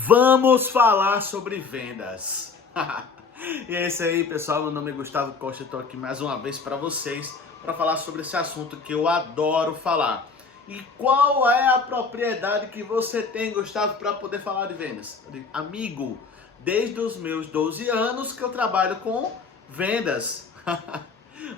Vamos falar sobre vendas. E é isso aí, pessoal. Meu nome é Gustavo Costa. Estou aqui mais uma vez para vocês para falar sobre esse assunto que eu adoro falar. E qual é a propriedade que você tem, Gustavo, para poder falar de vendas? Amigo, desde os meus 12 anos que eu trabalho com vendas.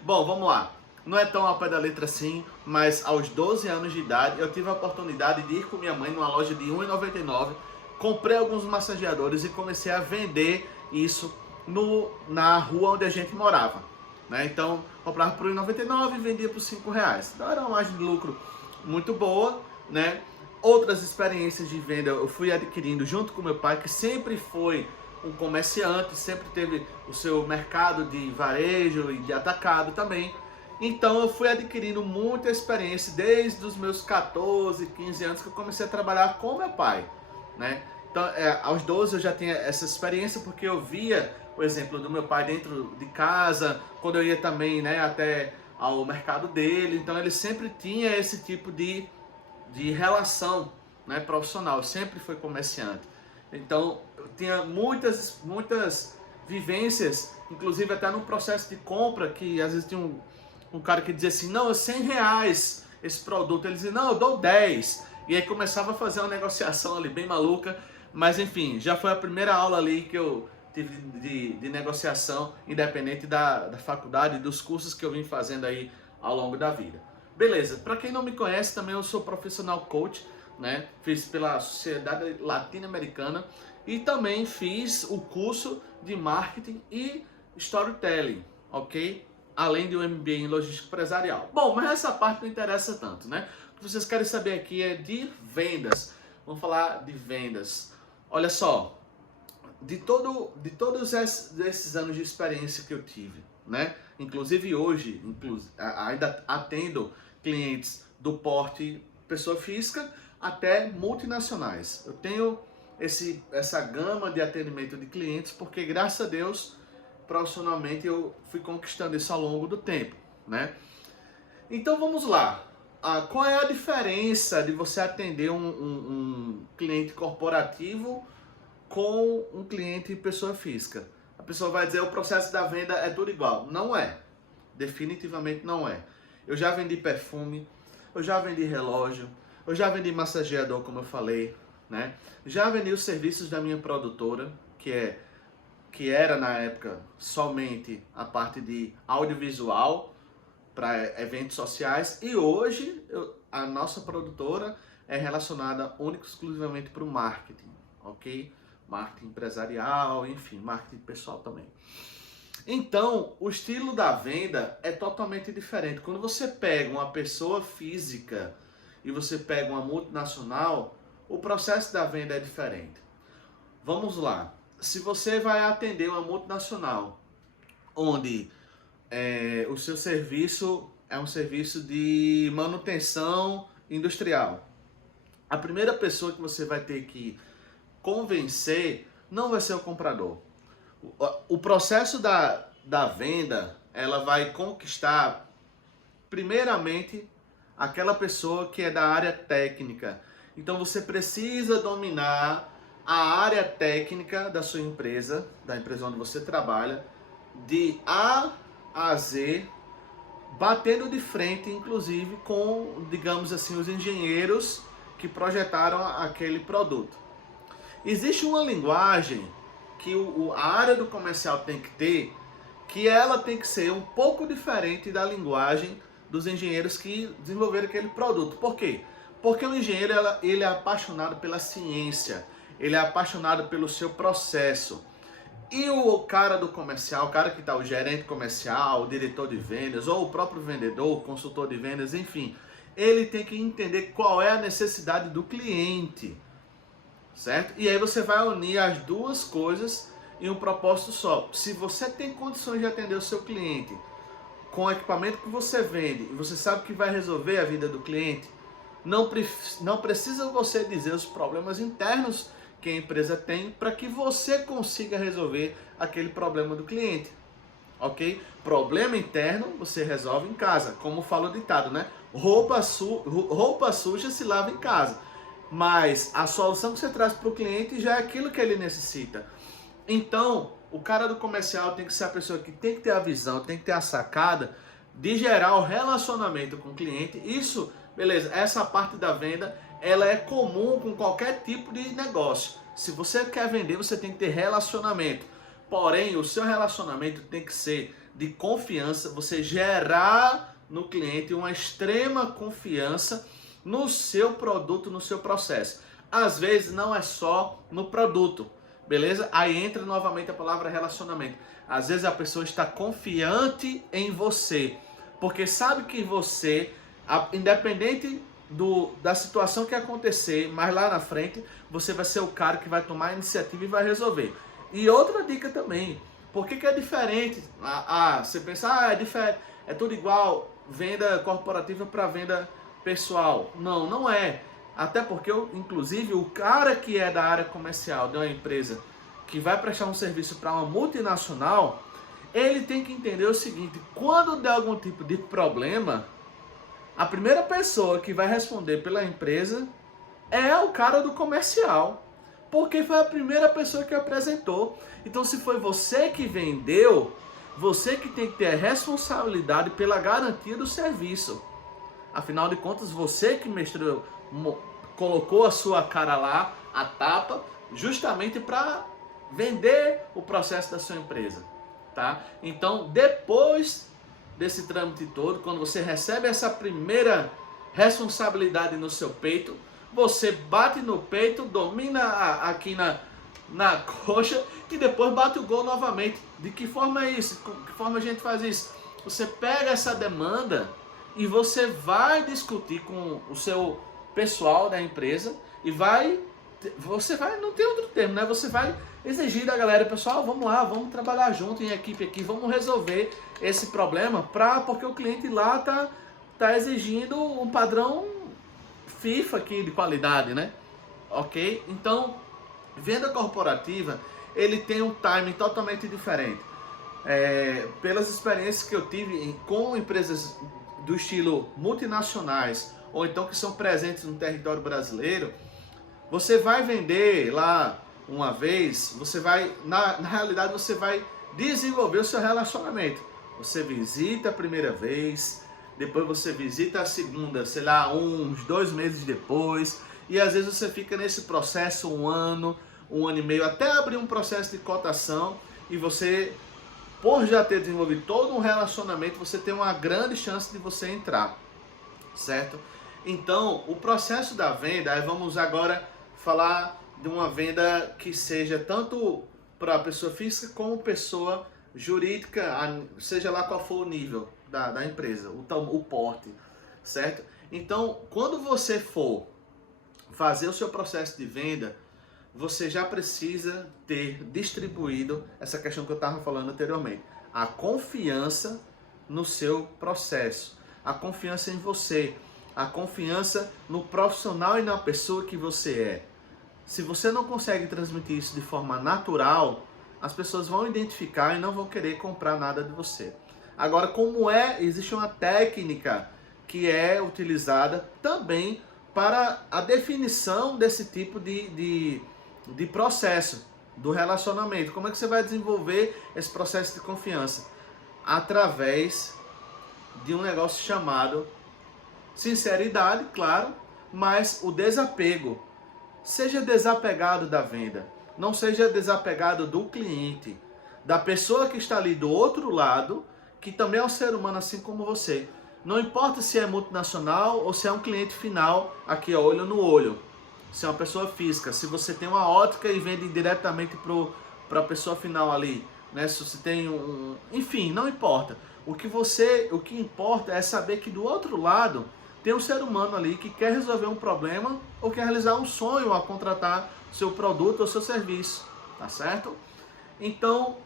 Bom, vamos lá. Não é tão ao pé da letra assim, mas aos 12 anos de idade eu tive a oportunidade de ir com minha mãe numa loja de R$ 1,99. Comprei alguns massageadores e comecei a vender isso na rua onde a gente morava, né? Então, comprava por R$ 1,99 e vendia por R$ 5. Então, era uma margem de lucro muito boa, né? Outras experiências de venda eu fui adquirindo junto com meu pai, que sempre foi um comerciante, sempre teve o seu mercado de varejo e de atacado também. Então, eu fui adquirindo muita experiência desde os meus 14, 15 anos que eu comecei a trabalhar com meu pai, né? Então, aos 12 eu já tinha essa experiência porque eu via o exemplo do meu pai dentro de casa, quando eu ia também, né, até ao mercado dele. Então, ele sempre tinha esse tipo de relação, né, profissional, sempre foi comerciante. Então, eu tinha muitas vivências, inclusive até no processo de compra, que às vezes tinha um cara que dizia assim, não, é R$ 100 esse produto. Ele dizia, não, eu dou 10. E aí começava a fazer uma negociação ali bem maluca. Mas enfim, já foi a primeira aula ali que eu tive de negociação, independente da faculdade e dos cursos que eu vim fazendo aí ao longo da vida. Beleza, para quem não me conhece, também eu sou profissional coach, né? Fiz pela Sociedade Latino-Americana e também fiz o curso de marketing e storytelling, ok? Além de um MBA em logística empresarial. Bom, mas essa parte não interessa tanto, né? O que vocês querem saber aqui é de vendas. Vamos falar de vendas. Olha só, de todos esses anos de experiência que eu tive, né? Inclusive hoje, ainda atendo clientes do porte pessoa física até multinacionais. Eu tenho essa gama de atendimento de clientes porque, graças a Deus, profissionalmente eu fui conquistando isso ao longo do tempo, né? Então vamos lá. Qual é a diferença de você atender um cliente corporativo com um cliente pessoa física? A pessoa vai dizer o processo da venda é tudo igual. Não é. Definitivamente não é. Eu já vendi perfume, eu já vendi relógio, eu já vendi massageador, como eu falei, né? Já vendi os serviços da minha produtora, que era na época somente a parte de audiovisual para eventos sociais, e hoje a nossa produtora é relacionada única e exclusivamente para o marketing, ok? Marketing empresarial, enfim, marketing pessoal também. Então, o estilo da venda é totalmente diferente. Quando você pega uma pessoa física e você pega uma multinacional, o processo da venda é diferente. Vamos lá. Se você vai atender uma multinacional, onde o seu serviço é um serviço de manutenção industrial, a primeira pessoa que você vai ter que convencer não vai ser o comprador. O processo da venda, ela vai conquistar primeiramente aquela pessoa que é da área técnica. Então você precisa dominar a área técnica da sua empresa, da empresa onde você trabalha, de A a Z, batendo de frente, inclusive, com, digamos assim, os engenheiros que projetaram aquele produto. Existe uma linguagem que a área do comercial tem que ter, que ela tem que ser um pouco diferente da linguagem dos engenheiros que desenvolveram aquele produto. Por quê? Porque o engenheiro ele é apaixonado pela ciência, ele é apaixonado pelo seu processo. E o cara do comercial, o cara que está, o gerente comercial, o diretor de vendas, ou o próprio vendedor, o consultor de vendas, enfim, ele tem que entender qual é a necessidade do cliente, certo? E aí você vai unir as duas coisas em um propósito só. Se você tem condições de atender o seu cliente com o equipamento que você vende, e você sabe que vai resolver a vida do cliente, não precisa você dizer os problemas internos que a empresa tem para que você consiga resolver aquele problema do cliente, ok? Problema interno você resolve em casa, como fala o ditado, né? Roupa suja se lava em casa. mas a solução que você traz para o cliente já é aquilo que ele necessita. Então, o cara do comercial tem que ser a pessoa que tem que ter a visão, tem que ter a sacada de gerar o relacionamento com o cliente. Isso, beleza, essa parte da venda, ela é comum com qualquer tipo de negócio. Se você quer vender, você tem que ter relacionamento. Porém, o seu relacionamento tem que ser de confiança, você gerar no cliente uma extrema confiança no seu produto, no seu processo. Às vezes não é só no produto, beleza? Aí entra novamente a palavra relacionamento. Às vezes a pessoa está confiante em você, porque sabe que você, independente da situação que acontecer, mas lá na frente, você vai ser o cara que vai tomar a iniciativa e vai resolver. E outra dica também, por que é diferente? Você pensa, é tudo igual, venda corporativa para venda pessoal. Não, não é. Até porque, inclusive, o cara que é da área comercial de uma empresa que vai prestar um serviço para uma multinacional, ele tem que entender o seguinte: quando der algum tipo de problema, a primeira pessoa que vai responder pela empresa é o cara do comercial, porque foi a primeira pessoa que apresentou. Então, se foi você que vendeu, você que tem que ter a responsabilidade pela garantia do serviço. Afinal de contas, você que mestrou, colocou a sua cara lá, a tapa, justamente para vender o processo da sua empresa, tá? Então, depois desse trâmite todo, quando você recebe essa primeira responsabilidade no seu peito, você bate no peito, domina aqui na coxa e depois bate o gol novamente. De que forma é isso? De que forma a gente faz isso? Você pega essa demanda e você vai discutir com o seu pessoal da empresa e você vai, não tem outro termo, né? Você vai exigir da galera: pessoal, vamos lá, vamos trabalhar junto em equipe aqui, vamos resolver esse problema, porque o cliente lá tá exigindo um padrão FIFA aqui de qualidade, né? Ok? Então, venda corporativa, ele tem um timing totalmente diferente. Pelas experiências que eu tive com empresas do estilo multinacionais, ou então que são presentes no território brasileiro, você vai vender lá uma vez, você vai, na realidade, você vai desenvolver o seu relacionamento. Você visita a primeira vez, depois você visita a segunda, sei lá, uns 2 meses depois, e às vezes você fica nesse processo 1 ano, 1 ano e meio, até abrir um processo de cotação, e você, por já ter desenvolvido todo um relacionamento, você tem uma grande chance de você entrar, certo? Então, o processo da venda, aí vamos agora falar de uma venda que seja tanto para pessoa física como pessoa jurídica, seja lá qual for o nível da empresa, o porte, certo? Então, quando você for fazer o seu processo de venda, você já precisa ter distribuído essa questão que eu estava falando anteriormente, a confiança no seu processo, a confiança em você, a confiança no profissional e na pessoa que você é. Se você não consegue transmitir isso de forma natural, as pessoas vão identificar e não vão querer comprar nada de você. Agora, existe uma técnica que é utilizada também para a definição desse tipo de processo do relacionamento. Como é que você vai desenvolver esse processo de confiança? Através de um negócio chamado sinceridade, claro, mas o desapego. Seja desapegado da venda, não seja desapegado do cliente, da pessoa que está ali do outro lado, que também é um ser humano assim como você. Não importa se é multinacional ou se é um cliente final, aqui olho no olho. Se é uma pessoa física, se você tem uma ótica e vende diretamente para a pessoa final ali, né? Se você tem enfim, não importa. O que importa é saber que do outro lado tem um ser humano ali que quer resolver um problema ou quer realizar um sonho a contratar seu produto ou seu serviço, tá certo? Então,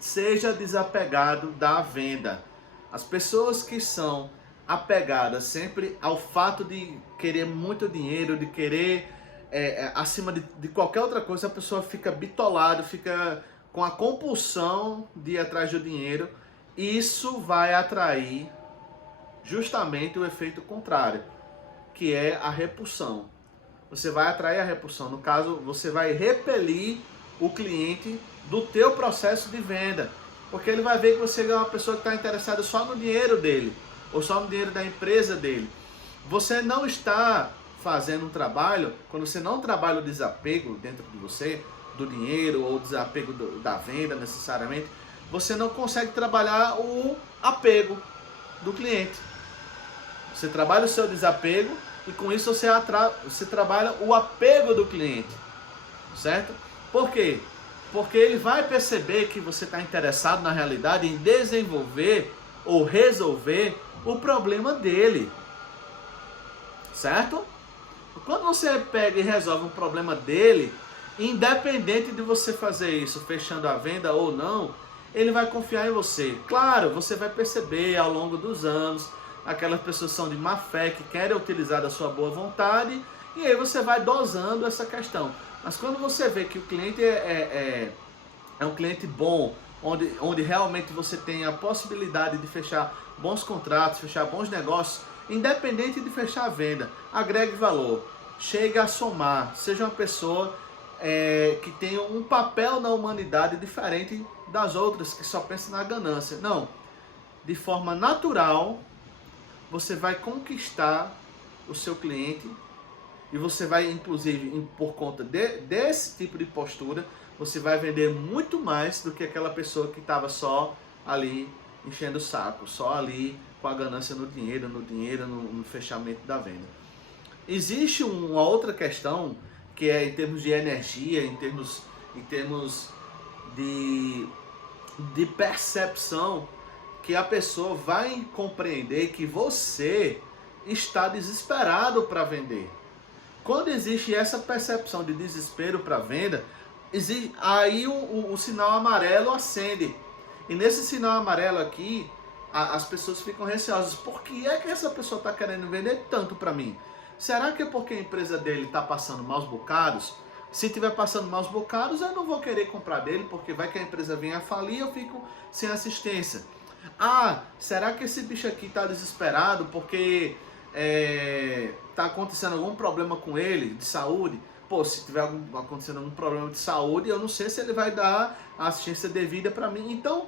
seja desapegado da venda. As pessoas que são apegadas sempre ao fato de querer muito dinheiro, de querer acima de qualquer outra coisa, a pessoa fica bitolada, fica com a compulsão de ir atrás do dinheiro. Isso vai atrair justamente o efeito contrário, que é a repulsão. você vai atrair a repulsão. No caso, você vai repelir o cliente do teu processo de venda. Porque ele vai ver que você é uma pessoa que está interessada só no dinheiro dele, ou só no dinheiro da empresa dele. Você não está fazendo um trabalho, quando você não trabalha o desapego dentro de você, do dinheiro ou o desapego da venda necessariamente, você não consegue trabalhar o apego do cliente. Você trabalha o seu desapego e com isso você trabalha o apego do cliente, certo? Por quê? Porque ele vai perceber que você está interessado na realidade em desenvolver ou resolver o problema dele, certo? Quando você pega e resolve um problema dele, independente de você fazer isso fechando a venda ou não, ele vai confiar em você. Claro, você vai perceber ao longo dos anos aquelas pessoas que são de má fé, que querem utilizar da sua boa vontade, e aí você vai dosando essa questão. Mas quando você vê que o cliente é um cliente bom, onde realmente você tem a possibilidade de fechar bons contratos, fechar bons negócios, independente de fechar a venda, agregue valor, chegue a somar, seja uma pessoa que tenha um papel na humanidade diferente das outras que só pensam na ganância. Não, de forma natural, você vai conquistar o seu cliente e você vai, inclusive, por conta desse tipo de postura, você vai vender muito mais do que aquela pessoa que estava só ali enchendo o saco, só ali com a ganância no dinheiro, no fechamento da venda. Existe uma outra questão que é em termos de energia, em termos de percepção, que a pessoa vai compreender que você está desesperado para vender. Quando existe essa percepção de desespero para venda, aí o sinal amarelo acende. E nesse sinal amarelo aqui, as pessoas ficam receosas. Por que é que essa pessoa está querendo vender tanto para mim? Será que é porque a empresa dele está passando maus bocados? Se estiver passando maus bocados, eu não vou querer comprar dele, porque vai que a empresa venha a falir e eu fico sem assistência. Ah, será que esse bicho aqui está desesperado porque está acontecendo algum problema com ele de saúde? Pô, se tiver acontecendo algum problema de saúde, eu não sei se ele vai dar a assistência devida para mim. Então,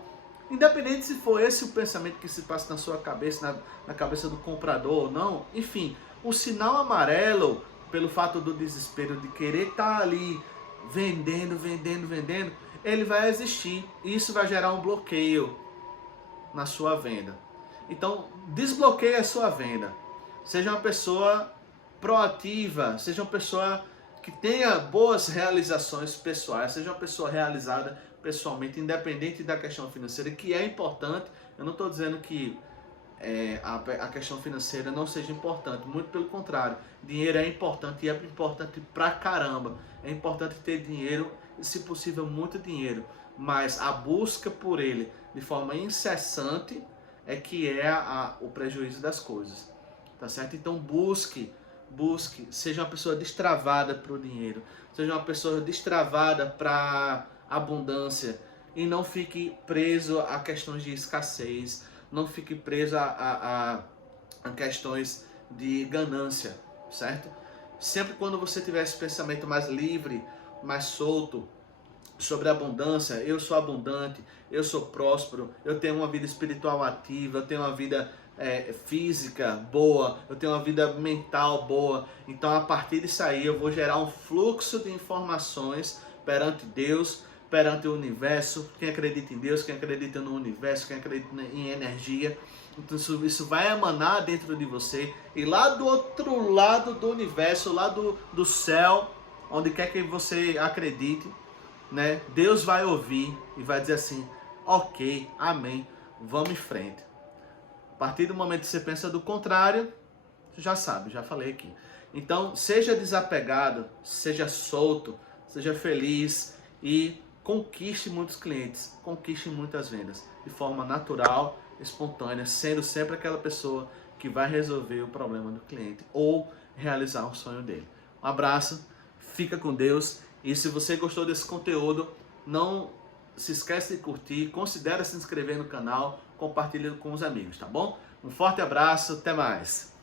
independente se for esse o pensamento que se passa na sua cabeça, na cabeça do comprador ou não, enfim, o sinal amarelo, pelo fato do desespero de querer estar ali vendendo, ele vai existir. E isso vai gerar um bloqueio na sua venda. Então, desbloqueie a sua venda. Seja uma pessoa proativa, seja uma pessoa que tenha boas realizações pessoais, seja uma pessoa realizada pessoalmente, independente da questão financeira, que é importante. Eu não estou dizendo que a questão financeira não seja importante, muito pelo contrário. Dinheiro é importante e é importante pra caramba. É importante ter dinheiro e, se possível, muito dinheiro. Mas a busca por ele de forma incessante é que é o prejuízo das coisas. Tá certo? Então busque, seja uma pessoa destravada para o dinheiro, seja uma pessoa destravada para abundância e não fique preso a questões de escassez, não fique preso a questões de ganância, certo? Sempre quando você tiver esse pensamento mais livre, mais solto, sobre abundância, eu sou abundante, eu sou próspero, eu tenho uma vida espiritual ativa, eu tenho uma vida física boa, eu tenho uma vida mental boa. Então, a partir disso aí, eu vou gerar um fluxo de informações perante Deus, perante o universo. Quem acredita em Deus, quem acredita no universo, quem acredita em energia, então isso vai emanar dentro de você, e lá do outro lado do universo, lá do céu, onde quer que você acredite, né, Deus vai ouvir e vai dizer assim: ok, amém, vamos em frente. A partir do momento que você pensa do contrário, já sabe, já falei aqui. Então, seja desapegado, seja solto, seja feliz e conquiste muitos clientes, conquiste muitas vendas de forma natural, espontânea, sendo sempre aquela pessoa que vai resolver o problema do cliente ou realizar um sonho dele. Um abraço, fica com Deus, e se você gostou desse conteúdo, não se esquece de curtir, considere se inscrever no canal, compartilhe com os amigos, tá bom? Um forte abraço, até mais!